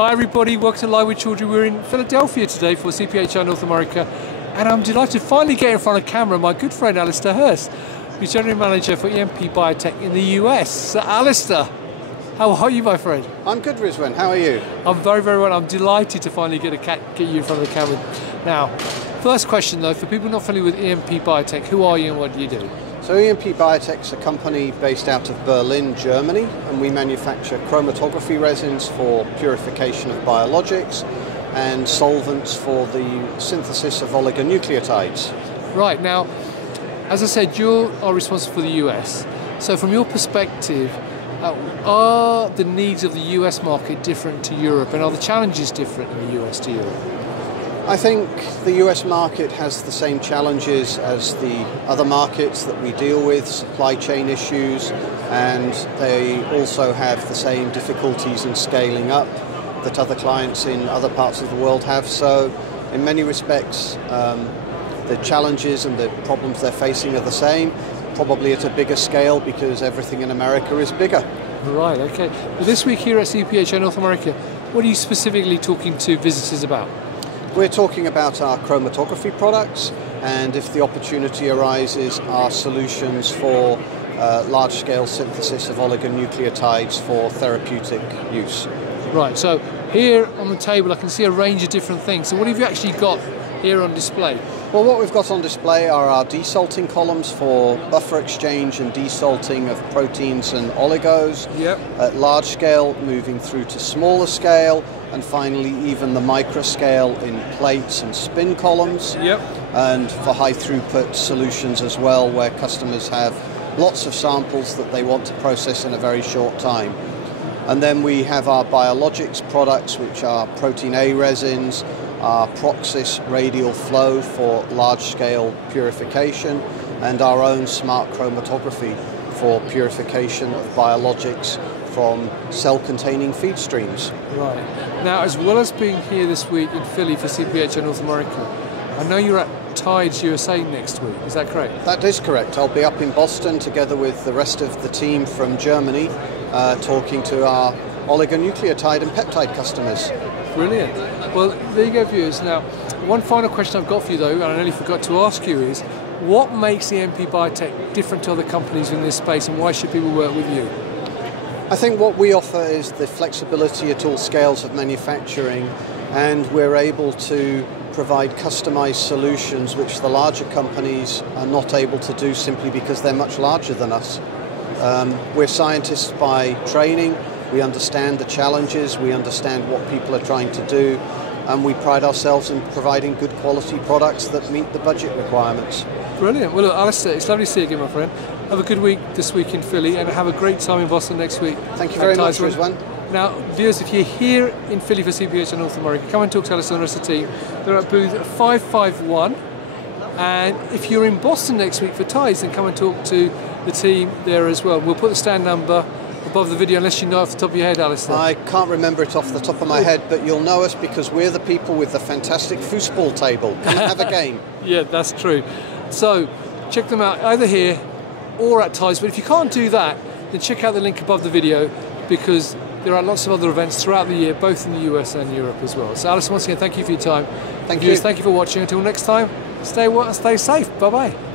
Hi everybody, welcome to Live with Children. We're in Philadelphia today for CPHI North America, and I'm delighted to finally get in front of camera my good friend Alistair Hurst, who's General Manager for emp Biotech in the US. So Alistair, how are you, my friend? I'm good, Rizwan. How are you? I'm very, very well. I'm delighted to finally get you in front of the camera. Now, first question though, for people not familiar with emp Biotech, who are you and what do you do? So emp Biotech is a company based out of Berlin, Germany, and we manufacture chromatography resins for purification of biologics and solvents for the synthesis of oligonucleotides. Right, now, as I said, you are responsible for the US. So from your perspective, are the needs of the US market different to Europe, and are the challenges different in the US to Europe? I think the US market has the same challenges as the other markets that we deal with, supply chain issues, and they also have the same difficulties in scaling up that other clients in other parts of the world have. So in many respects, the challenges and the problems they're facing are the same, probably at a bigger scale because everything in America is bigger. Right, okay. Well, this week here at CPHI North America, what are you specifically talking to visitors about? We're talking about our chromatography products, and if the opportunity arises, our solutions for large-scale synthesis of oligonucleotides for therapeutic use. Right, so here on the table I can see a range of different things. So what have you actually got here on display? Well, what we've got on display are our desalting columns for buffer exchange and desalting of proteins and oligos. Yep. At large scale, moving through to smaller scale, and finally even the micro scale in plates and spin columns. Yep. And for high throughput solutions as well, where customers have lots of samples that they want to process in a very short time. And then we have our biologics products, which are protein A resins, our Proxys radial flow for large-scale purification, and our own smart chromatography for purification of biologics from cell-containing feed streams. Right. Now, as well as being here this week in Philly for CPHI North America, I know you're at Tides USA next week, is that correct? That is correct. I'll be up in Boston together with the rest of the team from Germany, talking to our oligonucleotide and peptide customers. Brilliant. Well, there you go, viewers. Now, one final question I've got for you, though, and I nearly forgot to ask you, is what makes the emp Biotech different to other companies in this space, and why should people work with you? I think what we offer is the flexibility at all scales of manufacturing, and we're able to provide customized solutions which the larger companies are not able to do simply because they're much larger than us. We're scientists by training. We understand the challenges, we understand what people are trying to do, and we pride ourselves in providing good quality products that meet the budget requirements. Brilliant. Well, look, Alistair, it's lovely to see you again, my friend. Have a good week this week in Philly, and have a great time in Boston next week. Thank you very much, Rizwan. Now, viewers, if you're here in Philly for CPHI North America, come and talk to Alistair and the rest of the team. They're at booth 551. And if you're in Boston next week for Tides, then come and talk to the team there as well. We'll put the stand number above the video, unless you know off the top of your head, Alistair. I can't remember it off the top of my head, but you'll know us because we're the people with the fantastic foosball table. Come and have a game. Yeah, that's true. So, check them out either here or at Tides, but if you can't do that, then check out the link above the video, because there are lots of other events throughout the year, both in the US and Europe as well. So Alistair, once again, thank you for your time. Thank you. Thank you for watching. Until next time, stay safe. Bye-bye.